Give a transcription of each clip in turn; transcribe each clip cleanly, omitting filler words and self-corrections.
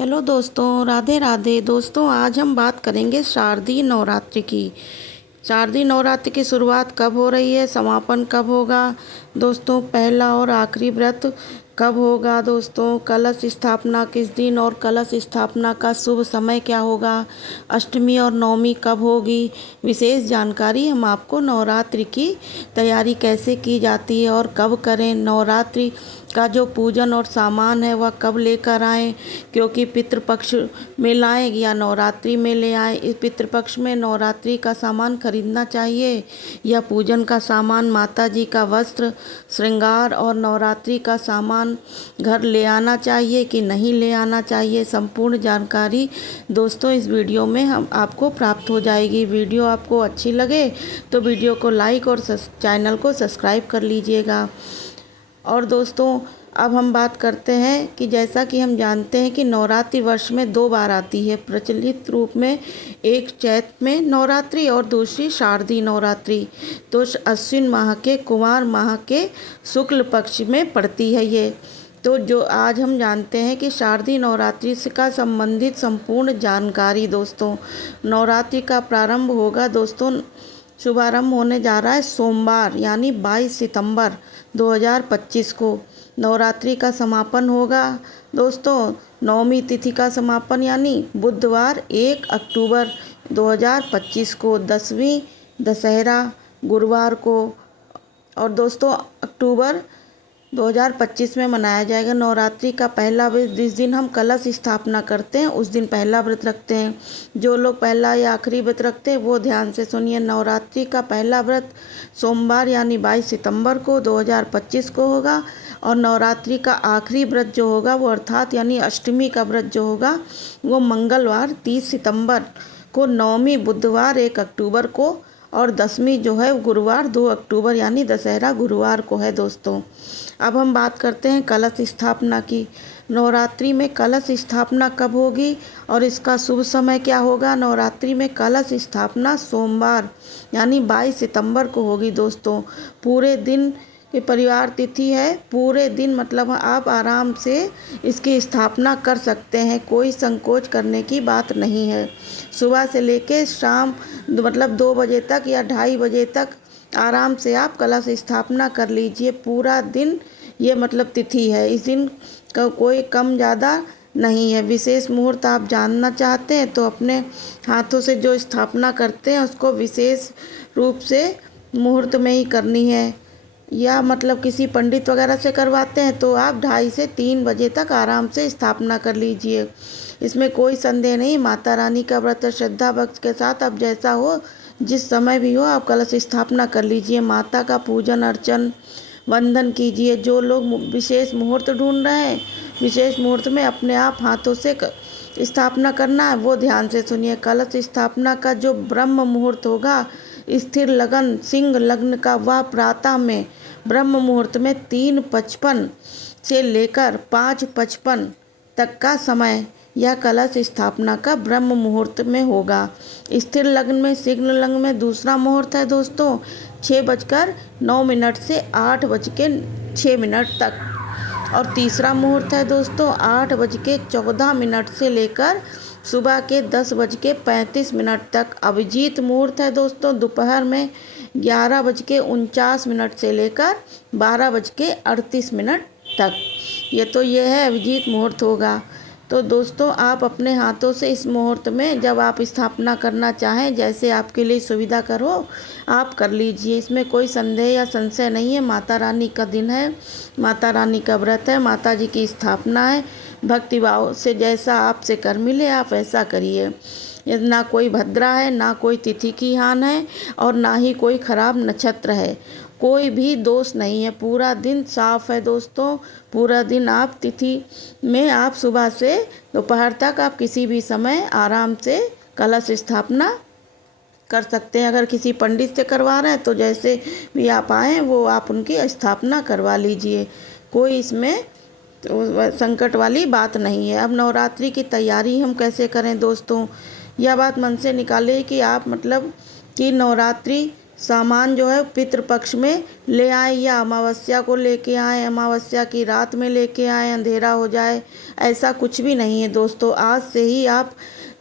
Hello दोस्तों, राधे राधे। दोस्तों, आज हम बात करेंगे शारदीय नवरात्रि की। शारदीय नवरात्रि की शुरुआत कब हो रही है, समापन कब होगा दोस्तों, पहला और आखिरी व्रत कब होगा दोस्तों, कलश स्थापना किस दिन और कलश स्थापना का शुभ समय क्या होगा, अष्टमी और नवमी कब होगी, विशेष जानकारी हम आपको नवरात्रि की तैयारी कैसे की जाती है और कब करें, नवरात्रि का जो पूजन और सामान है वह कब लेकर आएँ, क्योंकि पितृपक्ष में लाएँ या नवरात्रि में ले आएँ। इस पितृपक्ष में नवरात्रि का सामान खरीदना चाहिए या पूजन का सामान, माता जी का वस्त्र श्रृंगार और नवरात्रि का सामान घर ले आना चाहिए कि नहीं ले आना चाहिए, संपूर्ण जानकारी दोस्तों इस वीडियो में हम आपको प्राप्त हो जाएगी। वीडियो आपको अच्छी लगे तो वीडियो को लाइक और चैनल को सब्सक्राइब कर लीजिएगा। और दोस्तों, अब हम बात करते हैं कि जैसा कि हम जानते हैं कि नवरात्रि वर्ष में 2 बार आती है प्रचलित रूप में, एक चैत में नवरात्रि और दूसरी शारदीय नवरात्रि। तो अश्विन माह के कुमार माह के शुक्ल पक्ष में पड़ती है ये। तो जो आज हम जानते हैं कि शारदीय नवरात्रि से का संबंधित संपूर्ण जानकारी दोस्तों। नवरात्रि का प्रारंभ होगा दोस्तों, शुभारंभ होने जा रहा है सोमवार यानी 22 सितंबर 2025 को। नवरात्रि का समापन होगा दोस्तों नवमी तिथि का समापन यानी बुधवार 1 अक्टूबर 2025 को, 10वीं दशहरा गुरुवार को। और दोस्तों अक्टूबर 2025 में मनाया जाएगा नवरात्रि का पहला व्रत। जिस दिन हम कलश स्थापना करते हैं उस दिन पहला व्रत रखते हैं। जो लोग पहला या आखिरी व्रत रखते हैं वो ध्यान से सुनिए। नवरात्रि का पहला व्रत सोमवार यानी 22 सितंबर को 2025 को होगा और नवरात्रि का आखिरी व्रत जो होगा वो अर्थात यानी अष्टमी का व्रत जो होगा वो मंगलवार 30 सितंबर को, नवमी बुधवार 1 अक्टूबर को और 10वीं जो है गुरुवार 2 अक्टूबर यानी दशहरा गुरुवार को है दोस्तों। अब हम बात करते हैं कलश स्थापना की। नवरात्रि में कलश स्थापना कब होगी और इसका शुभ समय क्या होगा। नवरात्रि में कलश स्थापना सोमवार यानी 22 सितंबर को होगी दोस्तों। पूरे दिन की परिवार तिथि है, पूरे दिन मतलब आप आराम से इसकी स्थापना कर सकते हैं, कोई संकोच करने की बात नहीं है। सुबह से लेके शाम मतलब 2 बजे तक या 2:30 बजे तक आराम से आप कलश स्थापना कर लीजिए। पूरा दिन ये मतलब तिथि है, इस दिन का कोई कम ज़्यादा नहीं है। विशेष मुहूर्त आप जानना चाहते हैं तो अपने हाथों से जो स्थापना करते हैं उसको विशेष रूप से मुहूर्त में ही करनी है, या मतलब किसी पंडित वगैरह से करवाते हैं तो आप 2:30 से 3 बजे तक आराम से स्थापना कर लीजिए। इसमें कोई संदेह नहीं, माता रानी का व्रत श्रद्धा भक्ति के साथ अब जैसा हो जिस समय भी हो आप कलश स्थापना कर लीजिए। माता का पूजन अर्चन वंदन कीजिए। जो लोग विशेष मुहूर्त ढूंढ रहे हैं, विशेष मुहूर्त में अपने आप हाथों से स्थापना करना है वो ध्यान से सुनिए। कलश स्थापना का जो ब्रह्म मुहूर्त होगा स्थिर लगन सिंह लग्न का, वह प्रातः में ब्रह्म मुहूर्त में 3:55 से लेकर 5:55 तक का समय यह कलश स्थापना का ब्रह्म मुहूर्त में होगा। स्थिर लग्न में सिंह लग्न में दूसरा मुहूर्त है दोस्तों 6:09 से 8:06 तक, और तीसरा मुहूर्त है दोस्तों 8:14 से लेकर सुबह के 10:35 तक। अभिजीत मुहूर्त है दोस्तों दोपहर में 11:49 से लेकर 12:38 तक। ये है अभिजीत मुहूर्त होगा। तो दोस्तों आप अपने हाथों से इस मुहूर्त में जब आप स्थापना करना चाहें जैसे आपके लिए सुविधा करो आप कर लीजिए। इसमें कोई संदेह या संशय नहीं है। माता रानी का दिन है, माता रानी का व्रत है, माता जी की स्थापना है। भक्ति भाव से जैसा आपसे कर मिले आप ऐसा करिए। ना कोई भद्रा है, ना कोई तिथि की हान है और ना ही कोई खराब नक्षत्र है, कोई भी दोष नहीं है। पूरा दिन साफ है दोस्तों। पूरा दिन आप तिथि में आप सुबह से दोपहर तक आप किसी भी समय आराम से कलश स्थापना कर सकते हैं। अगर किसी पंडित से करवा रहे हैं तो जैसे भी आप आएँ वो आप उनकी स्थापना करवा लीजिए, कोई इसमें तो संकट वाली बात नहीं है। अब नवरात्रि की तैयारी हम कैसे करें दोस्तों, यह बात मन से निकालें कि आप मतलब कि नवरात्रि सामान जो है पितृपक्ष में ले आए या अमावस्या को लेके आए, अमावस्या की रात में लेके आए, अंधेरा हो जाए, ऐसा कुछ भी नहीं है दोस्तों। आज से ही आप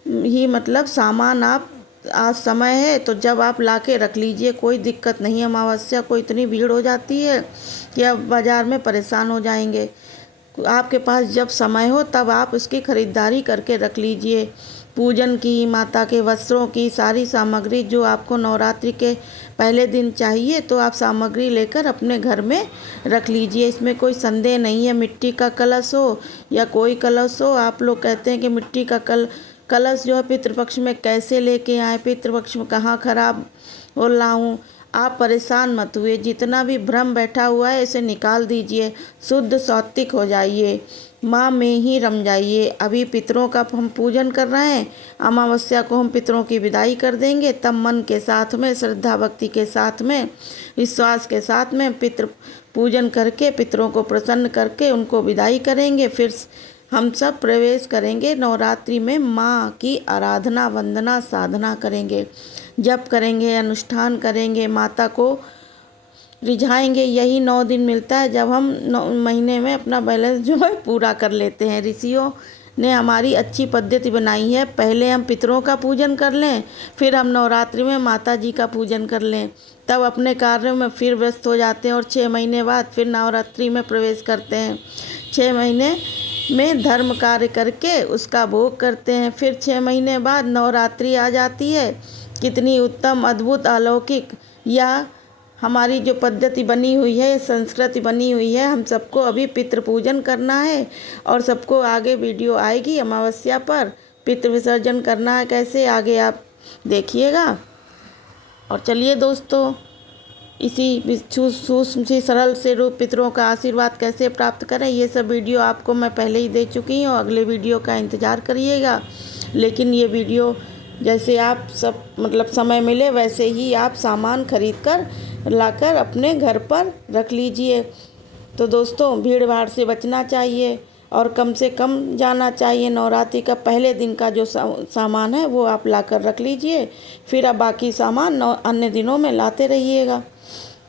मतलब सामान आप आज समय है तो जब आप लाके रख लीजिए, कोई दिक्कत नहीं है। अमावस्या को इतनी भीड़ हो जाती है कि आप बाज़ार में परेशान हो जाएंगे। आपके पास जब समय हो तब आप उसकी खरीदारी करके रख लीजिए। पूजन की, माता के वस्त्रों की सारी सामग्री जो आपको नवरात्रि के पहले दिन चाहिए तो आप सामग्री लेकर अपने घर में रख लीजिए। इसमें कोई संदेह नहीं है। मिट्टी का कलश हो या कोई कलश हो, आप लोग कहते हैं कि मिट्टी का कलश जो है पितृपक्ष में कैसे लेके आए, पितृपक्ष में कहाँ खराब हो लाऊं। आप परेशान मत हुए, जितना भी भ्रम बैठा हुआ है इसे निकाल दीजिए, शुद्ध सात्विक हो जाइए, माँ में ही रम जाइए। अभी पितरों का हम पूजन कर रहे हैं, अमावस्या को हम पितरों की विदाई कर देंगे, तब मन के साथ में, श्रद्धा भक्ति के साथ में, विश्वास के साथ में पितृ पूजन करके, पितरों को प्रसन्न करके उनको विदाई करेंगे। फिर हम सब प्रवेश करेंगे नवरात्रि में, माँ की आराधना, वंदना, साधना करेंगे, जप करेंगे, अनुष्ठान करेंगे, माता को रिझाएंगे। यही 9 दिन मिलता है जब हम 9 महीने में अपना बैलेंस जो है पूरा कर लेते हैं। ऋषियों ने हमारी अच्छी पद्धति बनाई है, पहले हम पितरों का पूजन कर लें, फिर हम नवरात्रि में माता जी का पूजन कर लें, तब अपने कार्यों में फिर व्यस्त हो जाते हैं और 6 महीने बाद फिर नवरात्रि में प्रवेश करते हैं। 6 महीने में धर्म कार्य करके उसका भोग करते हैं। फिर 6 महीने बाद नवरात्रि आ जाती है। कितनी उत्तम, अद्भुत, अलौकिक या हमारी जो पद्धति बनी हुई है, संस्कृति बनी हुई है, हम सबको अभी पितृ पूजन करना है और सबको आगे वीडियो आएगी अमावस्या पर पितृ विसर्जन करना है कैसे, आगे आप देखिएगा। और चलिए दोस्तों, इसी सूक्ष्म सी सरल से रूप पितरों का आशीर्वाद कैसे प्राप्त करें, ये सब वीडियो आपको मैं पहले ही दे चुकी हूँ। अगले वीडियो का इंतज़ार करिएगा। लेकिन ये वीडियो जैसे आप सब मतलब समय मिले वैसे ही आप सामान खरीद कर लाकर अपने घर पर रख लीजिए। तो दोस्तों, भीड़ भाड़ से बचना चाहिए और कम से कम जाना चाहिए। नवरात्रि का पहले दिन का जो सामान है वो आप लाकर रख लीजिए, फिर आप बाकी सामान अन्य दिनों में लाते रहिएगा।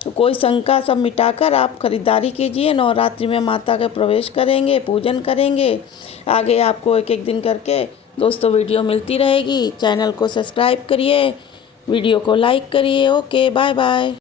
तो कोई शंका सब मिटाकर आप खरीदारी कीजिए। नवरात्रि में माता का प्रवेश करेंगे, पूजन करेंगे। आगे आपको एक एक दिन करके दोस्तों वीडियो मिलती रहेगी। चैनल को सब्सक्राइब करिए, वीडियो को लाइक करिए। Okay, bye bye.